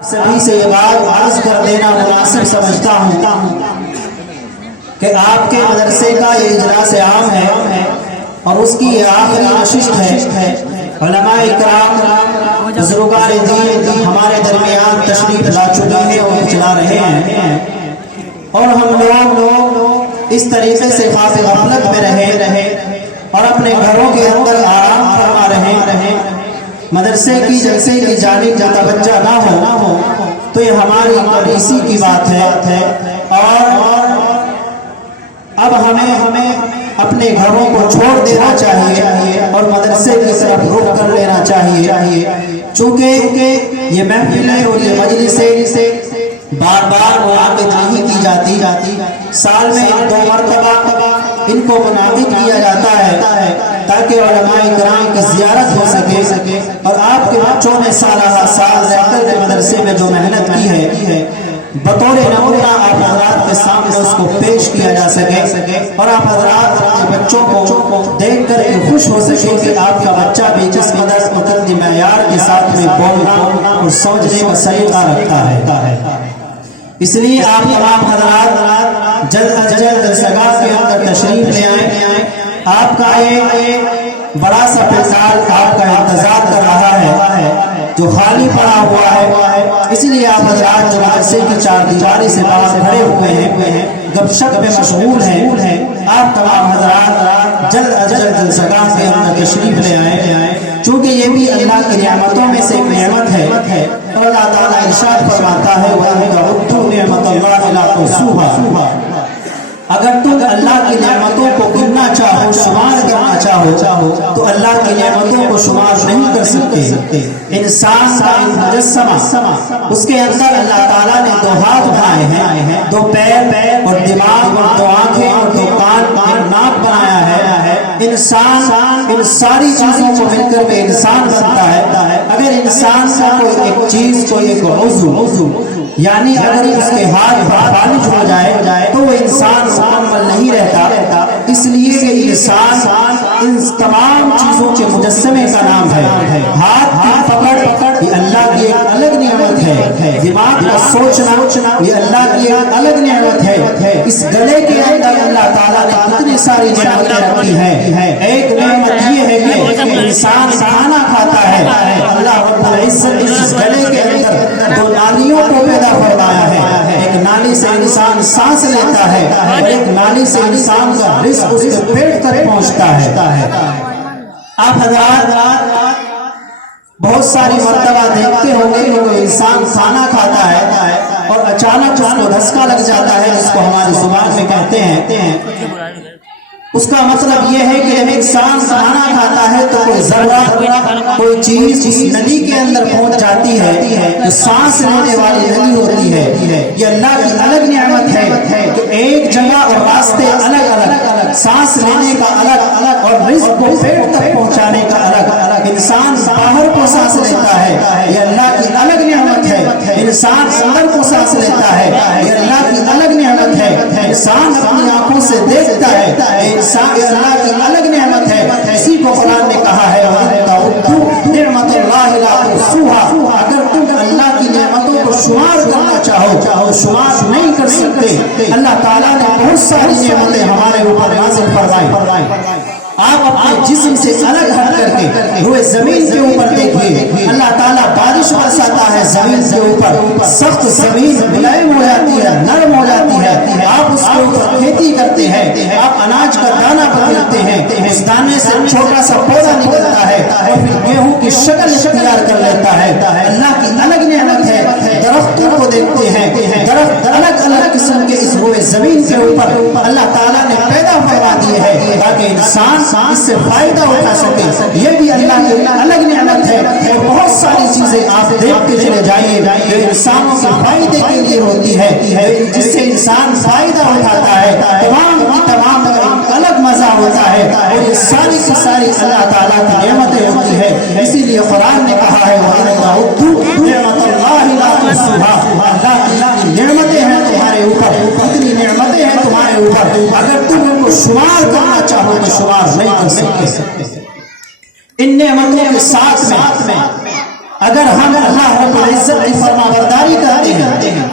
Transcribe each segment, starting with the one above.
سبھی سے یہ بات عرض کر دینا مناسب سمجھتا ہوں کہ آپ کے مدرسے کا یہ اجلاس عام ہے اور اس کی یہ آخری نشست ہے۔ علماء اکرام بزرگان دین ہمارے درمیان تشریف لا چکے ہیں اور چلا رہے ہیں، اور ہم لوگ اس طریقے سے خاص غفلت میں رہے اور اپنے گھروں کے اندر آرام فرما رہے، مدرسے کی جلسے کی جانب متوجہ نہ ہو تو یہ ہماری اسی کی بات ہے۔ اور اب ہمیں اپنے گھروں کو چھوڑ دینا چاہیے اور مدرسے کی طرف رخ کر لینا چاہیے، چونکہ یہ محفلیں اور یہ مجلسیں بار بار منعقد نہیں کی جاتی، سال میں 2 مرتبہ ان کو منعقد کیا جاتا ہے تاکہ علماء کرام کی زیارت ہو سکے اور آپ کے بچوں نے سالہ سال رہ کر کے مدرسے میں جو محنت کی ہے بطور نمونہ آپ حضرات کے سامنے اس کو پیش کیا جا سکے اور آپ حضرات اپنے بچوں کو دیکھ کر کے خوش ہو سکے کہ آپ کا بچہ بھی جس قدر متعدی معیار کے ساتھ میں بولنا اور سمجھنے کا سلیقہ رکھتا ہے۔ اس لیے آپ تمام حضرات جلد از جلد سگا کے اندر تشریف لے آئیں۔ آپ کا ایک بڑا سا پنڈال آپ کا انتظار کر رہا ہے جو خالی پڑا ہوا ہے، اس لیے آپ حضرات جو مدرسے کی چار دیواری سے باہر کھڑے ہوئے ہیں گپ شپ میں مشغول ہیں، آپ تمام حضرات جلد از جلد سگا کے اندر تشریف لے آئیں، چونکہ یہ بھی اللہ کی نعمتوں میں سے ایک نعمت ہے اور اللہ تعالیٰ ارشاد فرماتا ہے وَإِن تَعُدُّوا نِعْمَتَ اللَّهِ لَا تُحْصُوهَا۔ اگر تم اللہ کی نعمتوں کو گننا چاہو، شمار کرنا چاہو تو اللہ کی نعمتوں کو شمار نہیں کر سکتے۔ انسان کا مجسمہ، اس کے اندر اللہ تعالیٰ نے 2 ہاتھ بنائے ہیں، 2 پیر اور دماغ اور 2 آنکھیں اور 2 کان اور ناک بنایا ہے۔ انسان ان ساری چیزوں کو مل کر کے انسان بنتا ہے۔ اگر انسان کا کوئی ایک چیز، کوئی ایک عضو یعنی اگر اس کے ہاتھ فالج ہو جائے تو وہ انسان مکمل نہیں رہتا، اس لیے کہ انسان ان تمام چیزوں کے مجسمے کا نام ہے۔ ہاتھ کی پکڑ یہ اللہ کی ایک الگ نعمت ہے، دماغ کا سوچنا یہ اللہ کی ایک الگ نعمت ہے۔ اس گلے کے اندر اللہ تعالیٰ نے اتنی ساری نعمتیں رکھی ہیں۔ ایک نعمت یہ ہے کہ انسان کھانا کھاتا ہے، اللہ رب العزت اس گلے کے اندر 2 نالیوں کو پیدا فرمایا ہے، ایک نالی سے انسان سانس لیتا ہے اور ایک نالی سے انسان کا رزق اس کے پیٹ تک پہنچتا ہے۔ آپ حضرات بہت ساری مرتبہ دیکھتے ہوں گے کہ کوئی انسان کھانا کھاتا ہے اور اچانک اس کو دھسکا لگ جاتا ہے، جس کو ہماری زبان میں کہتے ہیں۔ اس کا مطلب یہ ہے کہ جب انسان کھانا کھاتا ہے تو کوئی ذرہ کوئی چیز اس نلی کے اندر پہنچ جاتی ہے جو سانس لینے والی نلی ہوتی ہے۔ یہ اللہ کی الگ نعمت ہے کہ ایک جگہ اور راستے الگ الگ، سانس لینے کا الگ اور رزق کو پیٹ تک پہنچانے کا الگ۔ انسان باہر کو سانس لیتا ہے، یہ اللہ کی الگ نعمت ہے۔ انسان اندر کو سانس لیتا ہے، یہ اللہ کی الگ نعمت ہے۔ انسان اپنی آنکھوں سے دیکھتا ہے، انسان اللہ کی الگ نعمت ہے۔ اسی کو قرآن نے کہا ہے وَإِن تَعُدُّوا نِعْمَتَ اللَّهِ لَا تُحْصُوهَا۔ اگر تم اللہ کی نعمتوں کو شمار کرنا چاہو شمار نہیں کر سکتے۔ اللہ تعالیٰ نے بہت ساری نعمتیں ہمارے اوپر نازل فرمائی۔ آپ اپنے جسم سے الگ ہٹ کر کے ہوئے زمین کے اوپر دیکھیے، اللہ تعالیٰ بارش برساتا ہے زمین کے اوپر، سخت زمین ملائم ہو جاتی ہے، نرم ہو جاتی ہے، آپ اس کے اوپر کھیتی کرتے ہیں، آپ اناج کا دانہ بدلتے ہیں، اس دانے سے چھوٹا سا پودا نکلتا ہے اور پھر گیہوں کی شکل اختیار کر لیتا ہے۔ اللہ کی الگ نعمت ہے۔ درختوں کو دیکھتے ہیں، درخت الگ الگ قسم کے اس ہوئے زمین کے اوپر اللہ تعالیٰ نے پیدا فرما دیے ہیں تاکہ انسان اس سے فائدہ اٹھا سکے۔ یہ بھی اللہ کی الگ نعمت ہے۔ اور بہت ساری چیزیں آپ دیکھتے چلے جائیے جو انسانوں کے فائدے کے لیے ہوتی ہے، جس سے انسان فائدہ اٹھاتا ہے، تمام کی تمام الگ مزہ ہوتا ہے اور یہ ساری کی ساری اللہ تعالیٰ کی نعمتیں ہوتی ہے۔ اسی لیے قرآن نے کہا ہے وَإِن تَعُدُّوا نِعْمَتَ اللَّهِ لَا تُحْصُوهَا۔ اللہ کی نعمتیں ہیں تمہارے اوپر، اتنی نعمتیں ہیں تمہارے اوپر، اگر تم ان کو شمار کرنا چاہو تو شمار نہیں کر سکتے۔ ان نعمتوں کے ساتھ میں اگر ہم اللہ رب العزت کی فرما برداری کرتے ہیں،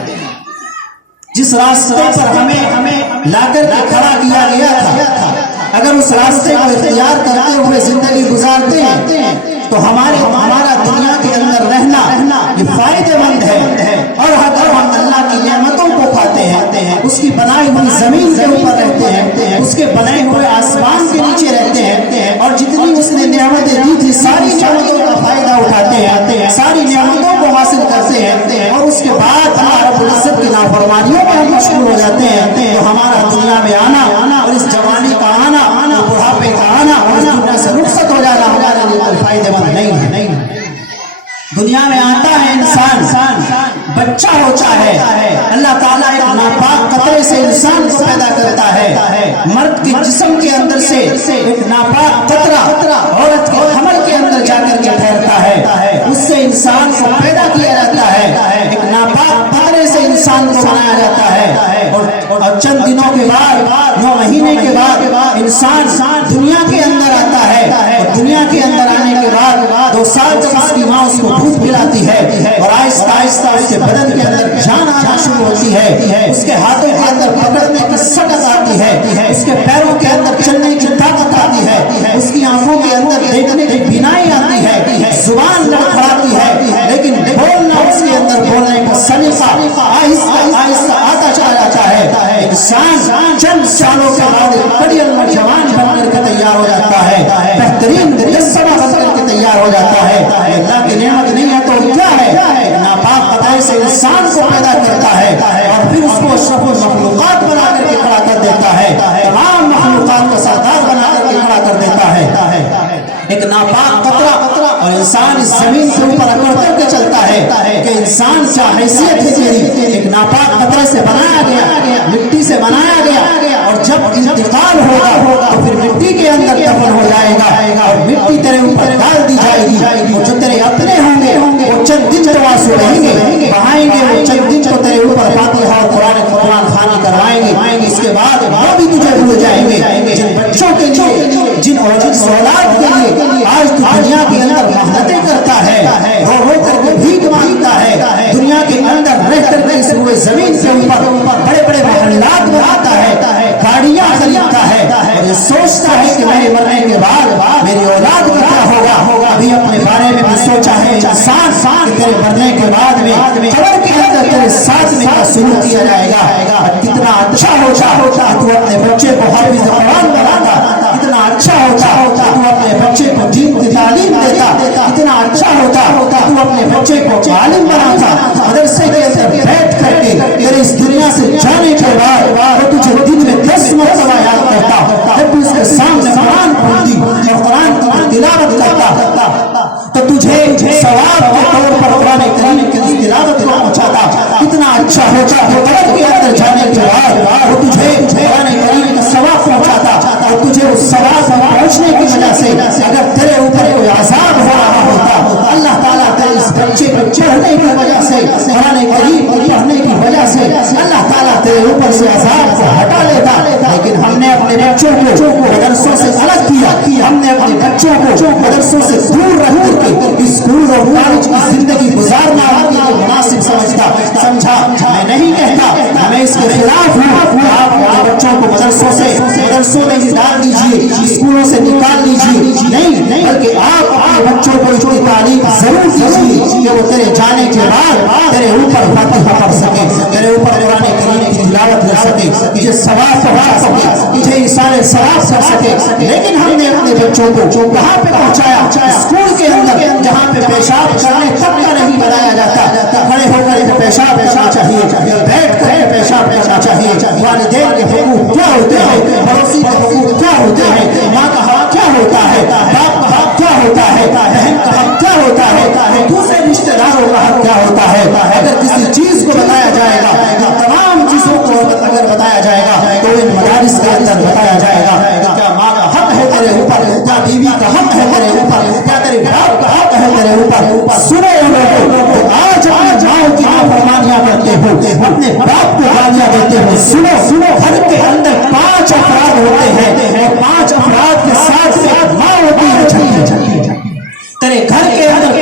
جس راستے پر ہمیں لا کر کے کھڑا کیا گیا تھا، اگر اس راستے کو اختیار کرتے ہوئے زندگی گزارتے ہیں تو ہمارا دنیا کے اندر رہنا یہ فائدہ مند ہے، اور اگر ہم اللہ کی نعمتوں کو کھاتے ہیں، اس کی بنائی ہوئی زمین کے اوپر رہتے ہیں، اس کے بنائے ہوئے آسمان کے نیچے رہتے ہیں، اور جتنی اس نے نعمتیں دی تھی ساری نعمتوں کا فائدہ اٹھاتے ہیں، ساری نعمتوں کو حاصل کرتے ہیں، اور اس کے بعد اللہ رب العزت کی نافرمانیوں میں ہم مشغول ہو جاتے ہیں، تو ہمارا دنیا میں آنا اور اس جوانی کا آنا، بڑھاپے کا آنا اور اس دنیا سے رخصت ہو جانا ہمارے لیے کوئی فائدہ مند نہیں ہے۔ دنیا میں آتا ہے انسان، بچہ ہوتا ہے، اللہ تعالیٰ ایک ناپاک قطرے سے انسان کو پیدا کرتا ہے، مرد کے جسم کے اندر سے ایک ناپاک قطرہ عورت کے حمل کے اندر جا کر کے ٹھہرتا ہے، اس سے انسان کو پیدا کیا جاتا ہے، ایک ناپاک قطرے سے انسان کو بنایا جاتا ہے، اور چند دنوں کے بعد 9 مہینے کے بعد انسان دنیا کے اندر آتا ہے، اور دنیا کے اندر آنے کے بعد 2 سال تک اس کی ماں اس کو دودھ پلاتی ہے، اور آہستہ آہستہ اس کے بدن کے اندر جان آنا شروع ہوتی ہے، اس کے ہاتھوں کے اندر پکڑنے کی سکت آتی ہے، اس کے پیروں کے اندر چلنے کی طاقت آتی ہے، اس کی آنکھوں کے اندر دیکھنے کی بینائی آتی ہے، زبان لڑکھڑاتی ہے، لیکن بولنا اس کے اندر بولنے کا سلیقہ آہستہ آہستہ آتا چلا جاتا ہے۔ انسان چند سالوں کے بعد بڑی جوان بن کر کے تیار ہو جاتا ہے، بہترین مجسمہ بن کر کے تیار ہو جاتا ہے۔ اللہ کی نعمت نہیں ہے تو کیا ہے؟ ناپاک قطرے سے انسان کو پیدا کرتا ہے، اور پھر اس کو اشرف المخلوقات بنا کر کے کھڑا کر دیتا ہے، تمام مخلوقات کا سردار بنا کر کے کھڑا کر دیتا ہے۔ ایک ناپاک قطرہ، اور انسان اس زمین کے اوپر اکڑ کر کے چلتا ہے کہ انسان کیا حیثیت ہے تیری، ایک ناپاک قطرے سے بنایا گیا، مٹی سے بنایا گیا، اور جب انتقال ہوگا تو پھر مٹی کے اندر دفن ہو جائے گا، اور مٹی تیرے اوپر ڈال دی جائے گی، اور جو تیرے اپنے ہوں گے وہ چند دن تو آنسو رہیں گے، بہائیں گے وہ چند دن تو تیرے اوپر فاتحہ اور قرآن خوانی کروائیں گے، اس کے بعد وہ بھی تجھے بھول جائیں گے۔ جن بچوں کے لیے، جن اولاد کے لیے آج تو دنیا کے اندر محنتیں کرتا ہے، رو رو کر کے بھیک مانگتا ہے، دنیا کے اندر رہ کر کے اس روئے زمین کے اوپر بڑے بڑے محلات بناتا ہے، گاڑیاں خریدتا ہے، اور یہ سوچتا ہے کہ میرے مرنے کے بعد میری اولاد کا کیا ہوگا۔ ابھی اپنے بارے میں بھی سوچا ہے انسان کہ تیرے مرنے کے بعد میں قبر کے اندر تیرے ساتھ میں کیا سلوک کیا جائے گا، کتنا اچھا ہوتا تو اپنے بچے کو حافظ قرآن بناتا، کتنا اچھا ہوتا تو اپنے بچے کو دین کی تعلیم دیتا، کتنا اچھا ہوتا تو اپنے بچے کو عالم بناتا، مدرسے کے اندر بیٹھ کر کے تیرے اس دنیا سے جانے کے بعد وہ تجھے دن میں 10 مرتبہ یاد کرتا، جب تو اس کے سامنے قرآن پڑھتی اور قرآن کی تلاوت کرتا تو تجھے ثواب کے طور پر قرآن کریم کی تلاوت کو پہنچاتا، کتنا اچھا ہوتا کہ قبر کے اندر جانے کے بعد وہ تجھے قرآن کریم کا ثواب پہنچاتا، اور تجھے اس ثواب پہنچنے کی وجہ سے اگر تیرے اوپر کوئی عذاب ہو رہا ہوتا، اللہ تعالیٰ تیرے اس بچے کو چڑھنے کی وجہ سے، قرآن کریم کو پڑھنے کی وجہ سے اللہ تعالیٰ تیرے اوپر سے عذاب کو ہٹا لیتا، لیکن ہم نے اپنے بچوں کو مدرسوں سے الگ کیا، ہم نے اپنے بچوں کو مدرسوں سے دور رکھ کر کے اسکول اور کالج کی زندگی گزارنا مناسب سمجھا۔ میں نہیں کہتا، میں اس کے خلاف ہوں، آپ اپنے بچوں کو مدرسوں میں ڈال دیجیے، اسکولوں سے نکال لیجیے، نہیں، بلکہ آپ اپنے بچوں کو اس کی تعلیم ضرور دیجیے کہ وہ تیرے جانے کے بعد تیرے اوپر فاتحہ پڑھ سکے، تیرے اوپر قرآن کریم کی تلاوت کر سکے، تجھے ثواب پہنچا سکے، تجھے ایصال ثواب کر سکے۔ لیکن ہم نے اپنے بچوں کو وہاں پہ پہنچایا، اسکول کے اندر جہاں پہ پیشاب کرنے تک کا نہیں بنایا جاتا، کھڑے ہو کر پیشاب کرنا چاہیے، بیٹھ کر پیشاب کرنا چاہیے، والدین کے حقوق کیا ہوتے ہیں، پڑوسی کے حقوق کیا ہوتے ہیں، ماں کا حق کیا ہوتا ہے، باپ کا حق کیا ہوتا ہے، بہن کا حق کیا ہوتا ہے، دوسرے رشتے داروں کا حق کیا ہوتا ہے۔ اگر کسی چیز کو بتایا جائے گا، تمام چیزوں کو اگر بتایا جائے گا تو ان مدارس کے اندر بتایا جائے گا کیا ماں کا حق ہے تیرے اوپر، کیا بیوی کا حق ہے تیرے اوپر، کیا تیرے باپ کا حق ہے تیرے اوپر۔ سنو لوگوں، آج ماؤں کی نافرمانیاں کرتے ہو، اپنے باپ کو گالیاں دیتے ہو، سنو، گھر کے اندر 5 افراد ہوتے ہیں، اور 5 افراد کے ساتھ ماں ہوتی ہے چھٹی، تیرے گھر کے اندر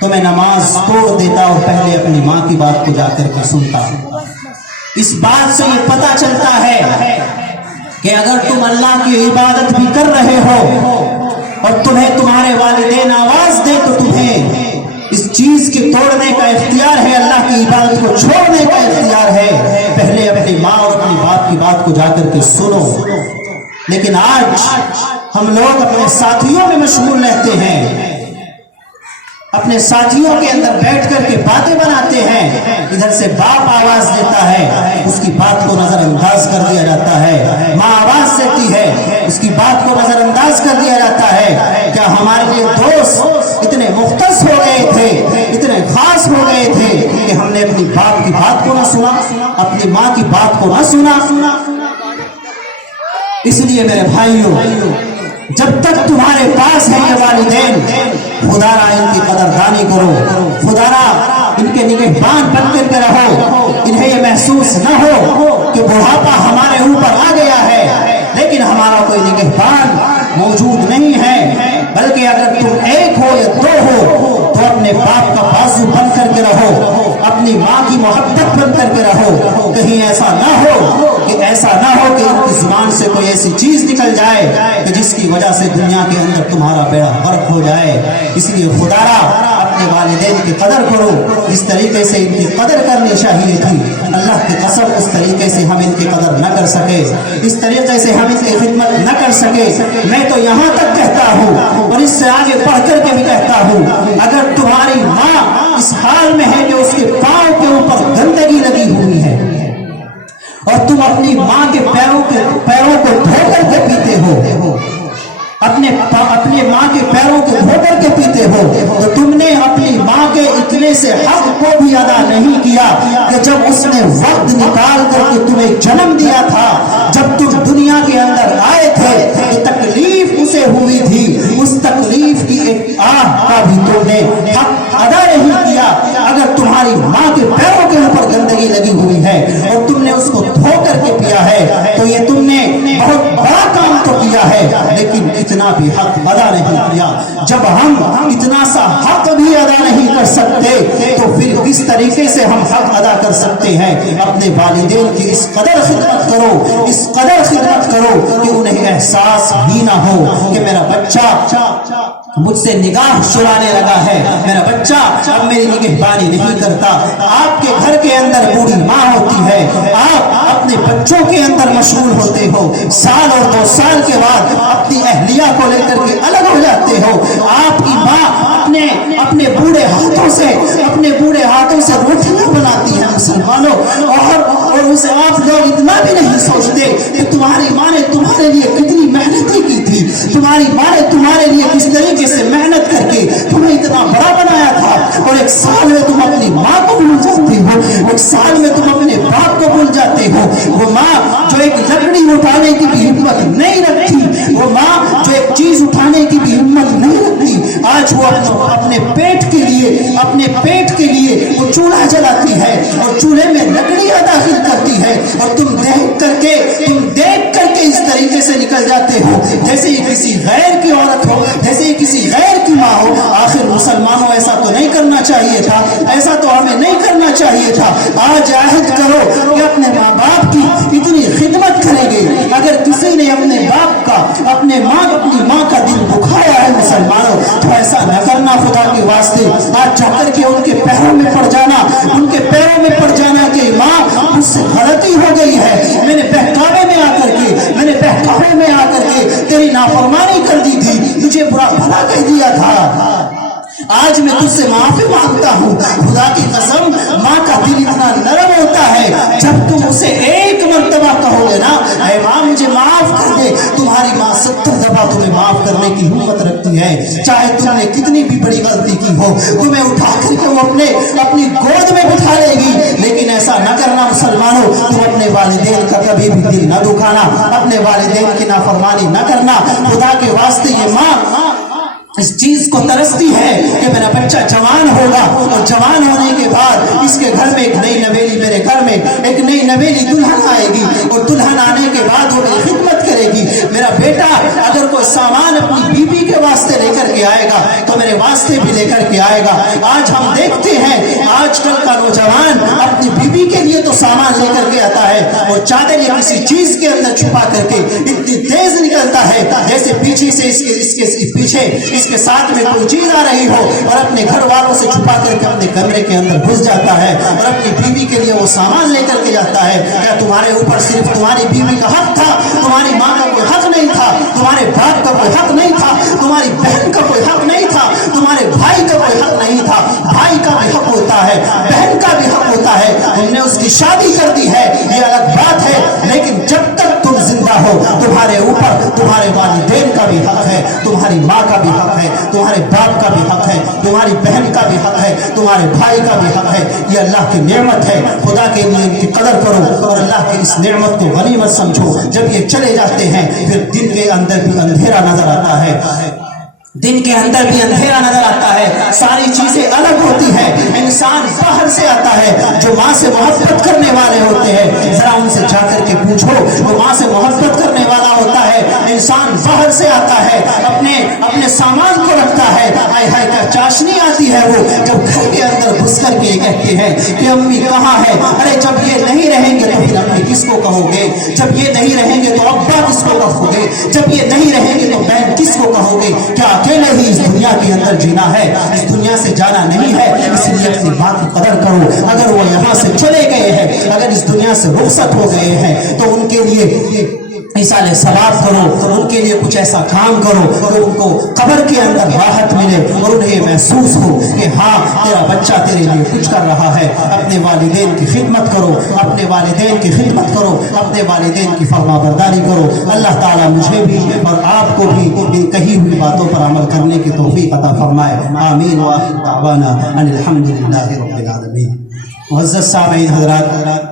تو میں نماز توڑ دیتا اور پہلے اپنی ماں کی بات کو جا کر کے سنتا۔ اس بات سے یہ پتہ چلتا ہے کہ اگر تم اللہ کی عبادت بھی کر رہے ہو اور تمہیں تمہارے والدین آواز دے تو تمہیں اس چیز کے توڑنے کا اختیار ہے، اللہ کی عبادت کو چھوڑنے کا اختیار ہے۔ پہلے اپنی ماں اور اپنی باپ کی بات کو جا کر کے سنو۔ لیکن آج ہم لوگ اپنے ساتھیوں میں مشغول رہتے ہیں، اپنے ساتھیوں کے اندر بیٹھ کر کے باتیں بناتے ہیں، ادھر سے باپ آواز دیتا ہے، اس کی بات کو نظر انداز کر دیا جاتا ہے، ماں آواز دیتی ہے، اس کی بات کو نظر انداز کر دیا جاتا ہے۔ کیا ہمارے لیے دوست اتنے مختص ہو گئے تھے، اتنے خاص ہو گئے تھے کہ ہم نے اپنی باپ کی بات کو نہ سنا، اپنی ماں کی بات کو نہ سنا؟ اس لیے میرے بھائیوں، جب تک تمہارے پاس ہے یہ والدین، خدا را ان کی قدردانی کرو، خدا را ان کے نگہبان بن کر کے رہو۔ انہیں یہ محسوس نہ ہو کہ بڑھاپا ہمارے اوپر آ گیا ہے لیکن ہمارا کوئی نگہبان موجود نہیں ہے، بلکہ اگر تم ایک ہو یا دو ہو تو اپنے باپ کا بازو بن کر کے رہو، اپنی ماں کی محبت بن کر کے رہو۔ کہیں ایسا نہ ہو کہ ان کی زبان سے کوئی ایسی چیز نکل جائے کہ جس کی وجہ سے دنیا کے اندر تمہارا بیڑا غرق ہو جائے۔ اس لیے خدا را اپنے والدین کی قدر کرو، جس طریقے سے ان کی قدر کرنی چاہیے تھی، اللہ کی قسم اس طریقے سے ہم ان کی قدر نہ کر سکے، اس طریقے سے ہم ان کی خدمت نہ کر سکے۔ میں تو یہاں تک کہتا ہوں اور اس سے آگے بڑھ کر کے بھی کہتا ہوں، اگر تمہاری ماں اس حال میں ہے کہ اس کے پاؤں کے اوپر گندگی لگی ہوئی ہے اور تم اپنی ماں کے پیروں کو دھو کر کے پیتے ہو، اپنے ماں کے پیروں کو دھو کر کے پیتے ہو، تو تم نے اپنی ماں کے اتنے سے حق کو بھی ادا نہیں کیا کہ جب اس نے وقت نکال کر کے تمہیں جنم دیا تھا، جب تم دنیا کے اندر آئے تھے تو تکلیف اسے ہوئی تھی، اس تکلیف کی ایک آہ کا بھی تم نے حق ادا نہیں کیا۔ اگر تمہاری ماں کے پیروں کے اوپر گندگی لگی ہوئی ہے اور تم نے اس کو دھو کر کے پیا ہے تو یہ تم نے بہت بڑا کام تو کیا ہے، لیکن اتنا بھی حق ادا نہیں کیا۔ جب ہم اتنا سا حق بھی ادا نہیں کر سکتے تو پھر کس طریقے سے ہم حق ادا کر سکتے ہیں؟ اپنے والدین کی اس قدر خدمت کرو، اس قدر خدمت کرو کہ انہیں احساس بھی نہ ہو کہ میرا بچہ مجھ سے نگاہ چرانے لگا ہے، میرا بچہ اب میری نگہبانی نہیں کرتا۔ آپ کے گھر کے اندر بوڑھی ماں ہوتی ہے، آپ اپنے بچوں کے اندر مشغول ہوتے ہو، سال اور 2 سال کے بعد اپنی اہلیہ کو لے کر کے الگ ہو جاتے ہو۔ آپ کی ماں اپنے بوڑھے ہاتھوں سے روٹیاں بناتی ہے مسلمانوں، اور اسے آپ لوگ اتنا بھی نہیں سوچتے کہ تمہاری ماں نے تمہارے لیے کتنی محنتیں کی تھی، تمہاری ماں نے تمہارے لیے کس طریقے سے محنت کر کے تمہیں اتنا بڑا بنایا تھا، اور 1 سال میں تم اپنی ماں کو بھول جاتے ہو، 1 سال میں تم اپنے باپ کو بھول جاتے ہو۔ وہ ماں جو ایک لکڑی اٹھانے کی بھی ہمت نہیں رکھتی، وہ ماں جو ایک چیز اٹھانے کی بھی ہمت نہیں رکھتی، آج وہ اپنے پیٹ کے لیے وہ چولہا جلاتی ہے اور چولہے میں لکڑیاں داخل کرتی ہے، اور تم دیکھ کر کے اس طریقے سے نکل جاتے ہو جیسے یہ کسی غیر کی عورت ہو، جیسے یہ کسی غیر کی ماں ہو۔ آخر مسلمانوں ایسا تو نہیں کرنا چاہیے تھا، ایسا تو ہمیں نہیں کرنا چاہیے تھا۔ آج عہد کرو کہ اپنے ماں باپ کی اتنی خدمت کریں گے۔ اگر کسی نے اپنے باپ کا اپنی ماں کا دل دکھایا ہے مسلمانوں تو ایسا نہ کرنا خدا کے واسطے۔ آج جا کر کے ان کے پیروں میں پڑ جانا کہ ماں مجھ سے غلطی ہو گئی ہے، میں نے بہکاوے میں آ کر کے تیری نافرمانی کر دی تھی، مجھے برا بھلا کہہ دیا تھا، آج میں تجھ سے معافی مانگتا ہوں۔ خدا کی قسم، ماں کا دل اتنا نرم ہوتا ہے جب تم اسے ایک مرتبہ کہو گے نا، اے ماں مجھے معاف کر دے، تمہاری ماں 70 دفعہ تمہیں معاف کرنے کی ہمت رکھتی ہے، چاہے تم نے کتنی بھی بڑی غلطی کی ہو، تمہیں اٹھا کر کے وہ اپنی گود میں بٹھا لے گی۔ لیکن ایسا نہ کرنا مسلمانوں، تم اپنے والدین کا کبھی بھی دل نہ دکھانا، اپنے والدین کی نافرمانی نہ کرنا۔ خدا کے واسطے یہ ماں اس چیز کو ترستی ہے کہ میرا بچہ جوان ہوگا، اور جوان ہونے کے بعد اس کے گھر میں ایک نئی نویلی، میرے گھر میں ایک نئی نویلی دلہن آئے گی، اور دلہن آنے کے بعد وہ میری خدمت کرے گی۔ میرا بیٹا اگر کوئی سامان اپنی بیوی کے واسطے لے کر کے آئے گا تو میرے واسطے راستے بھی لے کر کے آئے گا۔ آج ہم دیکھتے ہیں آج کل کا نوجوان اپنی بیوی کے لیے تو سامان لے کر کے آتا ہے اور چادر یا کسی چیز کے اندر چھپا کر کے اتنی تیز نکلتا ہے جیسے پیچھے سے اس کے ساتھ میں کوئی چیز آ رہی ہو، اور اپنے گھر والوں سے چھپا کر کے اپنے کمرے کے اندر گھس جاتا ہے اور اپنی بیوی کے لیے وہ سامان لے کر کے جاتا ہے۔ کیا تمہارے اوپر صرف تمہاری بیوی کا حق تھا؟ تمہاری ماں کا کوئی حق نہیں تھا؟ تمہارے باپ کا کوئی حق نہیں تھا؟ تمہاری بہن کا کوئی حق نہیں تھا؟ تمہارے بھائی کا کوئی حق نہیں تھا؟ بھائی کا بھی حق ہوتا ہے، بہن کا بھی حق ہوتا ہے۔ تم نے اس کی شادی کر دی ہے، یہ الگ بات ہے، لیکن جب تک تم زندہ ہو تمہارے اوپر تمہارے والدین کا بھی حق ہے، تمہاری ماں کا بھی حق ہے، تمہارے باپ کا بھی حق ہے، تمہاری بہن کا بھی حق ہے، تمہارے بھائی کا بھی حق ہے۔ یہ اللہ کی نعمت ہے، خدا کے لیے ان کی قدر کرو اور اللہ کی اس نعمت کو غنیمت سمجھو۔ جب یہ چلے جاتے ہیں پھر دن کے اندر بھی اندھیرا نظر آتا ہے، دن کے اندر بھی اندھیرا نظر آتا ہے، ساری چیزیں الگ ہوتی ہیں۔ انسان باہر سے آتا ہے، جو ماں سے محبت کرنے والے ہوتے ہیں ذرا ان سے جا کر کے پوچھو، جو ماں سے محبت کرنے والا ہوتا ہے انسان باہر سے آتا ہے، اپنے سامان کو رکھتا ہے، ہائے ہائے کیا چاشنی آتی ہے وہ جب گھر کے اندر گھس کر کے کہتے ہیں کہ امی کہاں ہے؟ ارے جب یہ نہیں رہیں گے تو پھر امی کس کو کہو گے؟ جب یہ نہیں رہیں گے تو ابا کس کو کہو گے؟ جب یہ نہیں رہیں گے تو بہن کس کو کہو گے؟ کیا اکیلے ہی اس دنیا کے اندر جینا ہے؟ اس دنیا سے جانا نہیں ہے، اس لیے اپنی بات کی قدر کرو۔ اگر وہ یہاں سے چلے گئے ہیں، اگر اس دنیا سے رخصت ہو گئے ہیں تو ان کے لیے ایصال ثواب کرو، ان کے لیے کچھ ایسا کام کرو کہ ان کو قبر کے اندر راحت ملے اور انہیں محسوس ہو کہ ہاں تیرا بچہ تیرے لیے کچھ کر رہا ہے۔ اپنے والدین کی خدمت کرو، اپنے والدین کی خدمت کرو، اپنے والدین کی فرما برداری کرو۔ اللہ تعالیٰ مجھے بھی اور آپ کو بھی ان کہی ہوئی باتوں پر عمل کرنے کی توفیق عطا فرمائے۔ آمین وآخر دعوانا ان الحمد للہ رب العالمین۔ معزز سامعین حضرات،